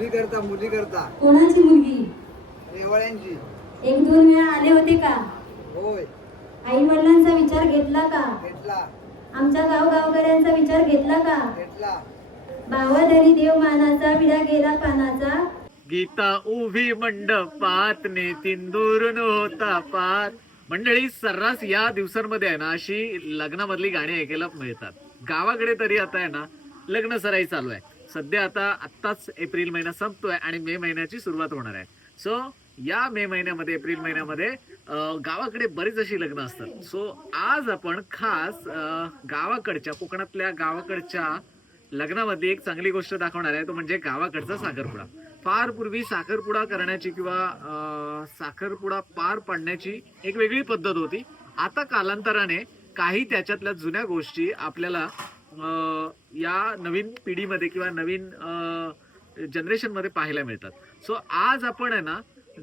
मुली करता कोणाची मुलगी? रेवाळ्यांची. एक दोन वेळा आले होते का? होय आई वडिलांचा विचार घेतला का? घेतला आमच्या गावकऱ्यांचा विचार घेतला का? घेतला. भावधरी देव मानाचा विडा गेला पानाचा. गीता उभी मंडपात ने तिंदूरून होता पात. मंडळी सर्रास या दिवसांमध्ये आहे ना अशी लग्नामधली गाणी ऐकायला मिळतात. गावाकडे तरी आता आहे ना लग्न सराई चालू आहे. सध्या आत्ताच एप्रिल महिना संपतोय आणि मे महिन्याची सुरुवात होणार आहे. सो या मे महिन्यामध्ये एप्रिल महिन्यामध्ये गावाकडे बरीच अशी लग्न असतात. सो आज आपण खास गावाकडच्या कोकणातल्या गावाकडच्या लग्नामध्ये एक चांगली गोष्ट दाखवणार आहे. तो म्हणजे गावाकडचा साखरपुडा. फार पूर्वी साखरपुडा करण्याची किंवा साखरपुडा पार पाडण्याची एक वेगळी पद्धत होती. आता कालांतराने काही त्याच्यातल्या जुन्या गोष्टी आपल्याला या नवीन पिढीमध्ये किंवा नवीन जनरेशन मध्ये पाहायला मिळतात. सो आज आपण आहे ना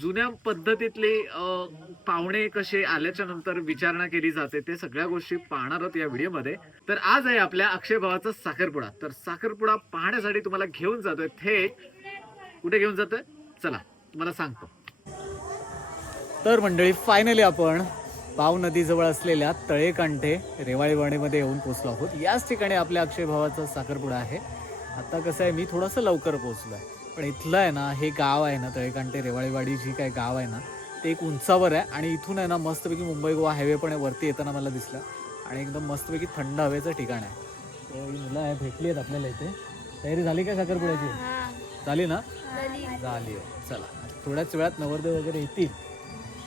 जुन्या पद्धतीतले पाहुणे कसे आल्याच्या नंतर विचारणा केली जाते ते सगळ्या गोष्टी पाहणार आहोत या व्हिडिओमध्ये. तर आज आहे आपल्या अक्षय भावाचा साखरपुडा. तर साखरपुडा पाहण्यासाठी तुम्हाला घेऊन जातोय थेट. कुठे घेऊन जातोय चला तुम्हाला सांगतो. तर मंडळी फायनली आपण पाव नदीजवळ असलेल्या तळेकांठे रेवाळीवाडीमध्ये येऊन पोहोचलो आहोत. याच ठिकाणी आपल्या अक्षय भावाचा साखरपुडा आहे. आता कसं आहे मी थोडंसं लवकर पोहोचलो आहे पण इथलं आहे ना हे गाव आहे ना तळेकांठे रेवाळीवाडी जी काय गाव आहे ना ते एक उंचावर आहे आणि इथून आहे ना मस्तपैकी मुंबई गोवा हायवे पण वरती येताना मला दिसला आणि एकदम मस्तपैकी थंड हवेचं ठिकाण आहे. तर ही मुलं आहे भेटली आहेत आपल्याला इथे. तयारी झाली काय साखरपुड्याची? झाली ना? झाली आहे. चला थोड्याच वेळात नवरदेव वगैरे येतील.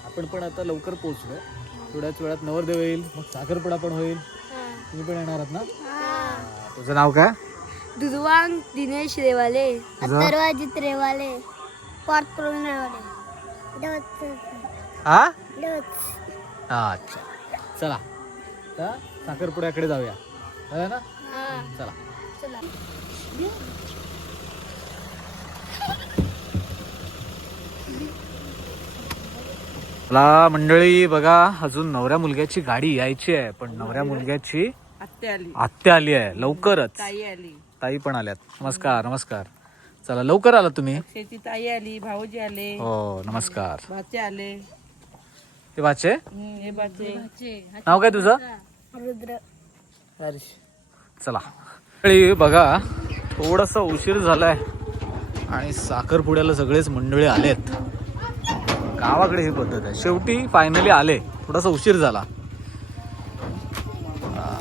आपण पण आता लवकर पोहोचलो. थोड्याच वेळात नवरदेव येईल मग साखरपुडा पण होईल. तुम्ही पण येणार आहात ना? तुझं नाव काय? दुर्वांग दिनेश रेवाले. अथर्वाजित रेवाले. पार्थ प्रवीण रेवाले. हा अच्छा चला तर साखरपुड्याकडे जाऊया है ना. चला चला मंडळी बघा अजून नवऱ्या मुलग्याची गाडी यायची आहे पण नवऱ्या मुलग्याची आत्या आली आहे लवकरच. ताई पण आल्यात. नमस्कार नमस्कार. चला लवकर आला तुम्ही. ताई आली भाऊजी आले. हो नमस्कार. भाचे आले. ते बाचे हे भाचे. नाव काय तुझं? रुद्र. चला बघा थोडासा उशीर झालाय आणि साखरपुड्याला सगळेच मंडळी आलेत. गावाकडे ही पद्धत आहे. शेवटी फायनली आले. थोडासा उशीर झाला.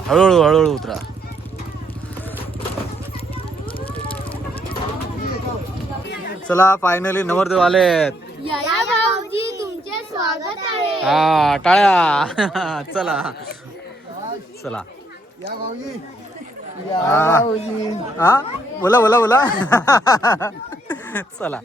हळूहळू हळूहळू उतरा. चला फायनली नवरदेव आलेत. भाऊजी तुमचे स्वागत आहे. हा टाळ्या. चला चला या भाऊजी हा बोला बोला बोला. चला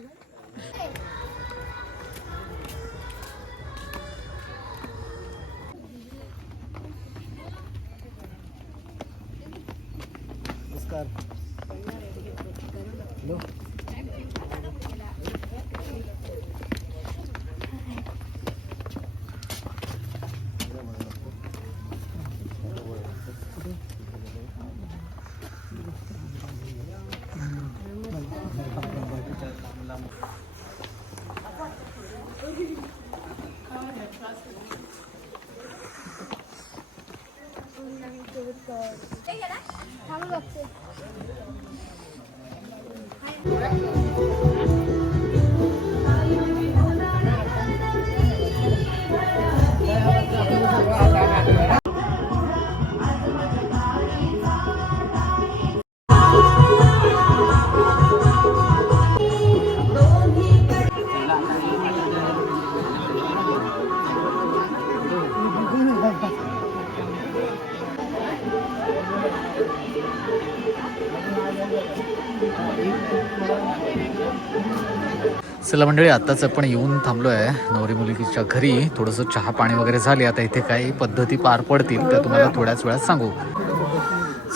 चला मंडळी आत्ताच आपण येऊन थांबलो आहे नवरी मुलगीच्या घरी. थोडंसं चहा पाणी वगैरे झाले. आता इथे काही पद्धती पार पडतील त्या तुम्हाला थोड्याच वेळात सांगू.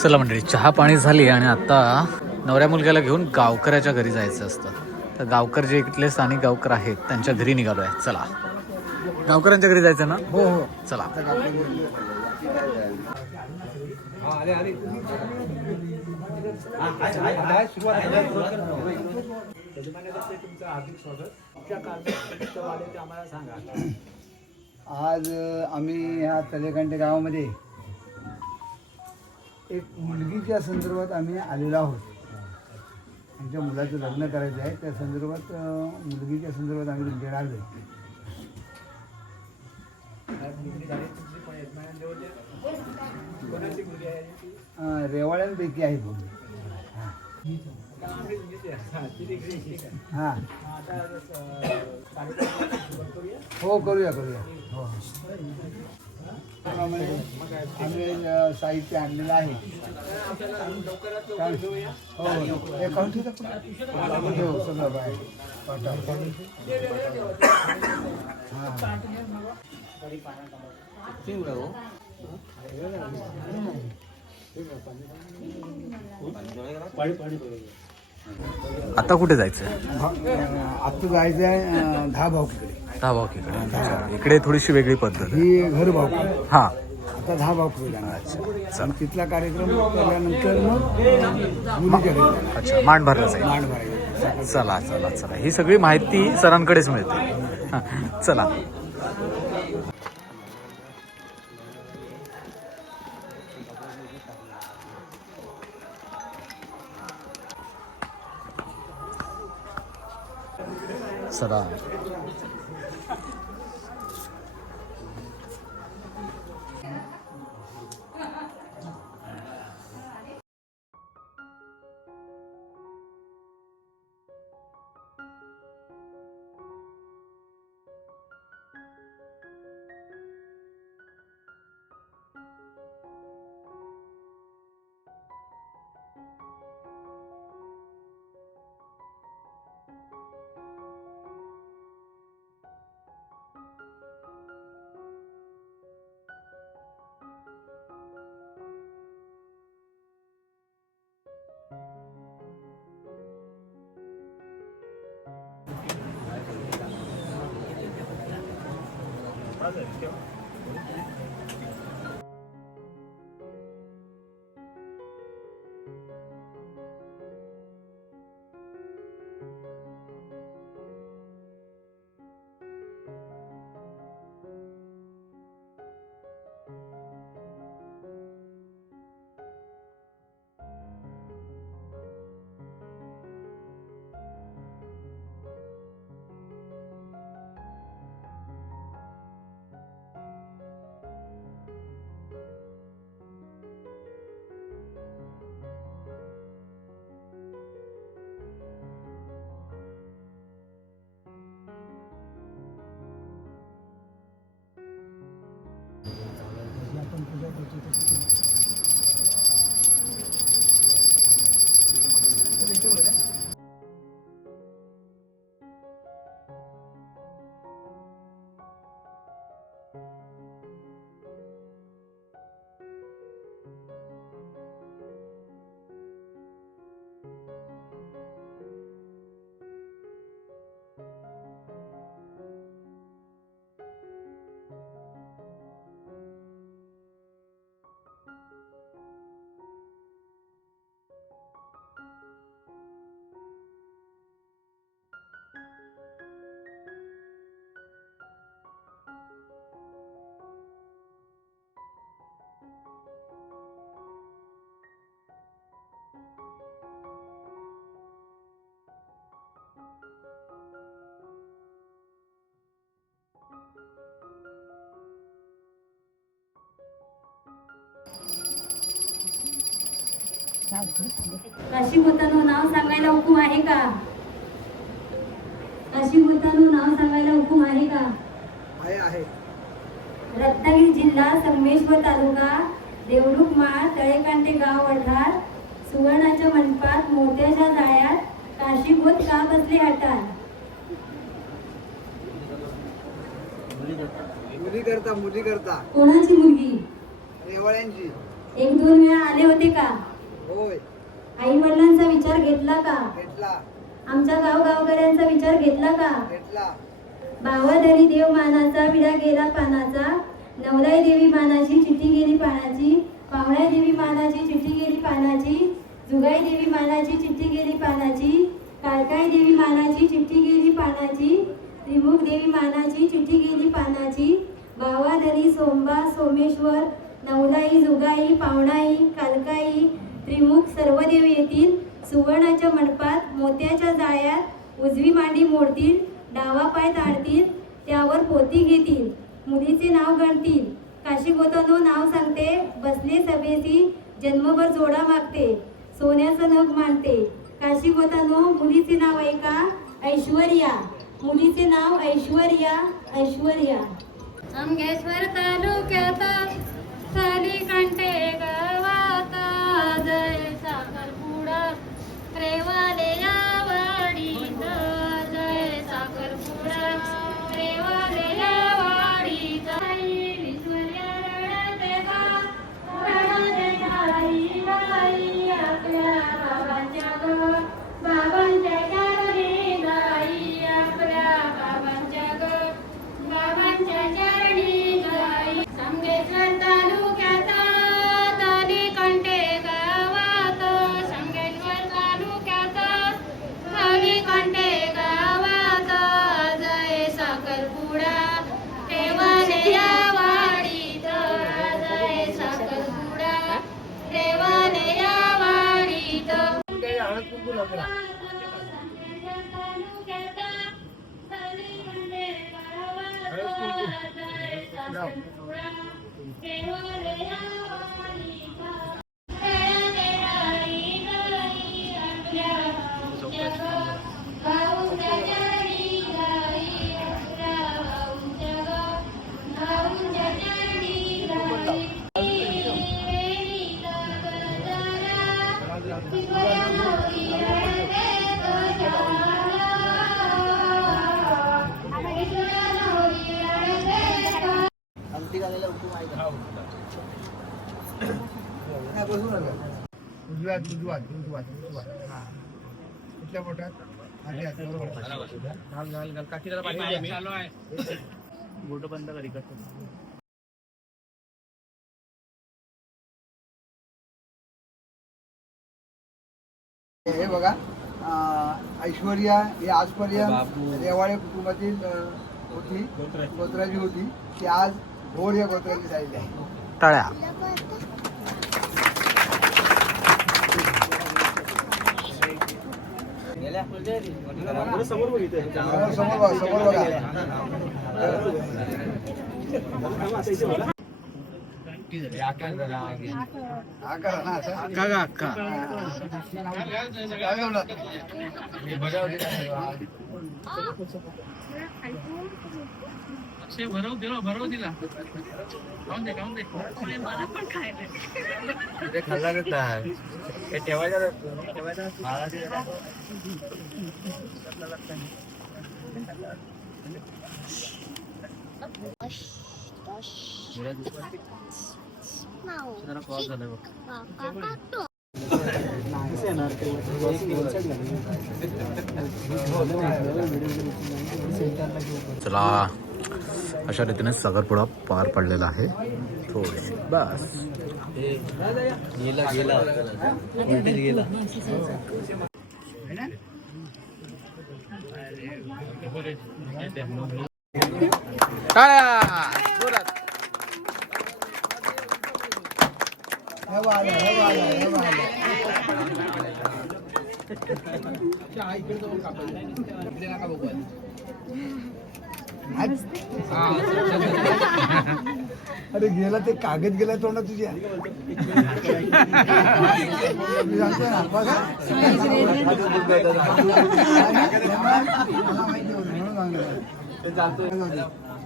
चला मंडळी चहा पाणी झाली आणि आता नवऱ्या मुलग्याला घेऊन गावकऱ्याच्या घरी जायचं असतं. तर गावकर जे इथले स्थानिक गावकर आहेत त्यांच्या घरी निघालो आहे. चला गावकऱ्यांच्या घरी जायचं ना. हो हो चला यजमानातर्फे तुमचं हार्दिक स्वागत. कुठल्या कारणात आले ते आम्हाला सांगा. आज आम्ही ह्या तलेकांडे गावामध्ये एक मुलगीच्या संदर्भात आम्ही आलेलो आहोत. आमच्या मुलाचं लग्न करायचं आहे, त्या संदर्भात मुलगीच्या संदर्भात आम्ही तुमच्याकडे आलो. कोणाची मुलगी आहे ती? रेवाड्यांपैकी आहे मुलगी. हां हो करूया हो. आम्ही साहित्य आणलेलं आहे. हो हे काढून ठेवू सगळं बाहेर आता कुठे जायचं? आता जायचं आहे 10 भावकीकडे. 10 भावकीकडे. इकडे थोडीशी वेगळी पद्धत. ही घर भावकी. हा आता 10 भावकीकडे जाणार. आणि तिथला कार्यक्रम केल्यानंतर मग मुलीच्या घरी जाणार. अच्छा, मांड भरला जाईल. मांड भरायचं. चला ही सगळी माहिती सरांकडेच मिळते. चला. सरा काशीभूतांनो नाव सांगायला हुकूम आहे का? काशीभूतांनो नाव सांगायला हुकूम आहे का? आहे. रत्नागिरी जिल्हा संगमेश्वर तालुका देवरुख माळ तळेकांटे गाव वठार सुवर्णाच्या मंडपात मोत्याच्या जाळ्यात काशीभूत का बसले हटात? मुली करता. कोणाची मुलगी? रेवाड्यांची. 1-2 वेळा आले होते का? होय आई वडिलांचा विचार घेतला का? घेतला. आमच्या गावकऱ्यांचा विचार घेतला का? घेतला. भावाधरी देव मानाचा विडा गेला पानाचा नवलाई देवी मानाची चिठ्ठी गेली पानाची पावळ्या देवी मानाची चिठ्ठी गेली पानाची जुगाई देवी मानाची चिठ्ठी गेली पानाची काळकाई देवी मानाची चिठ्ठी गेली पानाची, त्रिमुख देवी मानाची चिठ्ठी गेली पानाची, भावाधरी सोमबा सोमेश्वर नवलाई जुगाई पावणाई कालकाई त्रिमुख सर्व देव येतील सुवर्णाच्या मंडपात मोत्याच्या जाळ्यात उजवी मांडी मोडतील डावा पाय ताणतील त्यावर पोती घेतील मुलीचे नाव गणतील काशी गोतानो नाव सांगते बसले सभेसी जन्मभर जोडा मागते सोन्याचं नग मानते काशी गोतानो मुलीचे नाव ऐका ऐश्वर्या मुलीचे नाव ऐश्वर्या ऐश्वर्या अंगेश्वर तालुक्यात कालीकंठे गावात जय साखरपुडा रेवाले या वाडीत जय साखरपुडा रेवाले या वाडीत ऐश्वर्या रडते गा रडते गाई गाई आपल्या बाबांच्या ग बाबांच्या चरणी गाई आपल्या बाबांच्या ग बाबांच्या चरणी गाई संगेश्वर तालुक्यात तालीकंठे गावात संगेश्वर तालुक्यात तालीकंठे गावात जय साखरपुडा रेवाले या वाडीत जय साखरपुडा रेवाले या वाडीत उजव्यात उजवात उजवात उजवात हा कुठल्या बोटात आधी हात बरोबर घाल घाल घाल काठी जरा पाठी चालू आहे बोट बंद करी कसं हे बघा ऐश्वर्या ही आजपर्यंत रेवाळे कुटुंबातील होती गोत्राची होती ती आज घोड या गोत्राची झालेली आहे टाळ्या समोर समोर बघा भरव दिला खाल्ला चला अशा रीतीने साखरपुडा पार पडलेला आहे थोडे बस अरे गेला ते कागद गेला तोंडा तुझ्या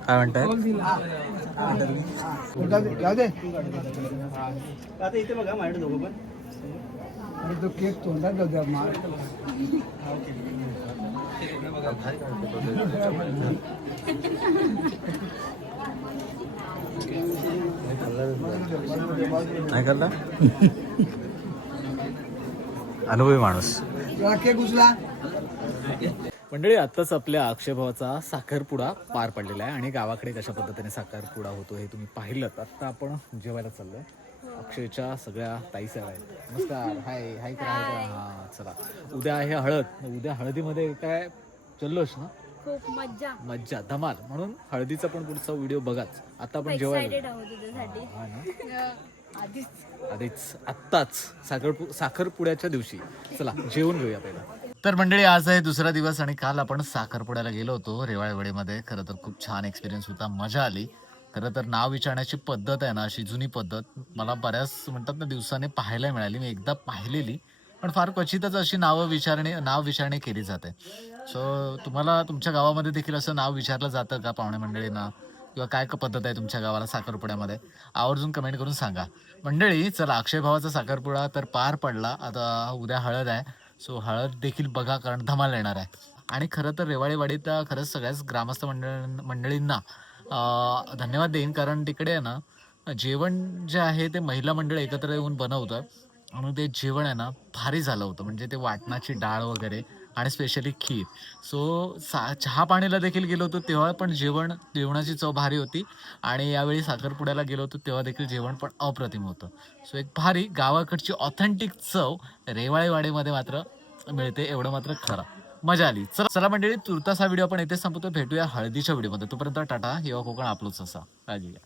काय म्हणताय जाऊ दे इथे बघा माझ्या दोघं पण अरे तो केक तोंडात जाऊ द्या नाही करता अनुभवी माणूस केक उचला मंडळी आत्ताच आपल्या अक्षयभावाचा साखरपुडा पार पडलेला आहे आणि गावाकडे कशा पद्धतीने साखरपुडा होतो हे तुम्ही पाहिलं. आता आपण जेवायला चाललोय. अक्षयच्या सगळ्या ताई सेवा आहेत. नमस्कार. हाय हाय करा हाय करा. हा चला, उद्या आहे हळद. उद्या हळदीमध्ये काय जल्लोष ना, खूप मज्जा मज्जा धमाल. म्हणून हळदीचा पण पुढचा व्हिडिओ बघाच. आता आपण जेवायला आहोत तुझ्यासाठी हा ना, आधीच आधीच आत्ताच साखरपुड्याच्या दिवशी. चला जेवून घेऊया पहिला. तर मंडळी, आज आहे दुसरा दिवस आणि काल आपण साखरपुड्याला गेलो होतो रेवाळेवाडीमध्ये. खरं तर खूप छान एक्सपिरियन्स होता, मजा आली. खरं तर नाव विचारण्याची पद्धत आहे ना, अशी जुनी पद्धत मला बऱ्याच म्हणतात ना दिवसाने पाहायला मिळाली. मी एकदा पाहिलेली, पण फार क्वचितच अशी नाव विचारणे केली जाते. सो तुम्हाला तुमच्या गावामध्ये देखील असं नाव विचारलं जातं का पाहुणे मंडळींना, किंवा काय पद्धत आहे तुमच्या गावाला साखरपुड्यामध्ये? आवर्जून कमेंट करून सांगा. मंडळी चला, अक्षय भावाचा साखरपुडा तर पार पडला. आता उद्या हळद आहे, सो हळद देखील बघा, कारण धमाल येणार आहे. आणि खरं तर रेवाळेवाडीत खरंच सगळ्याच ग्रामस्थ मंडळींना धन्यवाद देईन, कारण तिकडे आहे ना जेवण जे आहे ते महिला मंडळ एकत्र येऊन बनवतं आणि ते जेवण आहे ना भारी झालं होतं. म्हणजे ते वाटणाची डाळ वगैरे आणि स्पेशली खीर. सो चहा पाणीला देखील गेलो होतो तेव्हा पण जेवणाची चव भारी होती. आणि यावेळी साखरपुड्याला गेलो होतो तेव्हा देखील जेवण पण अप्रतिम होतं. सो एक भारी गावाकडची ऑथेंटिक चव रेवाळेवाडीमध्ये मात्र मिळते, एवढं मात्र खरं. मजा आली. चला मंडळी, तुर्तास हा व्हिडिओ आपण इथे संपवतो. भेटूया हळदीच्या व्हिडिओमध्ये. तोपर्यंत टाटा. येवा कोकण आपलंच असा. काळजी घ्या.